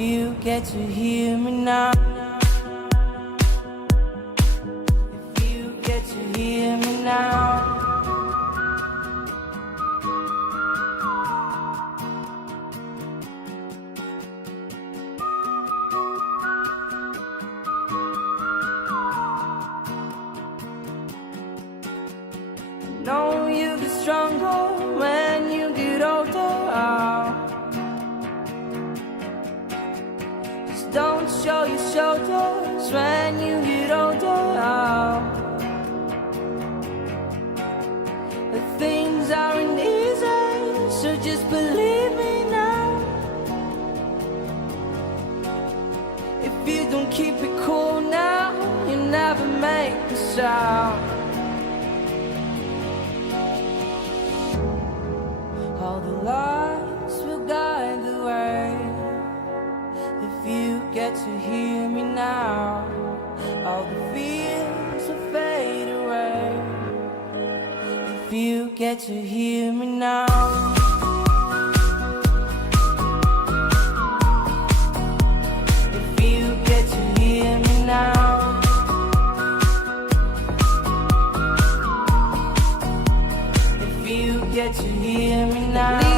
you get to hear me now. If you get to hear me now. Know you get stronger when you get older. Just don't show your shoulders when you get older. The things aren't easy, so just believe me now. If you don't keep it cool now, you never make a sound. All the lights will guide the way. If you get to hear me now, all the fears will fade away. If you get to hear me now. If you get to hear me now. If you get to hear me now.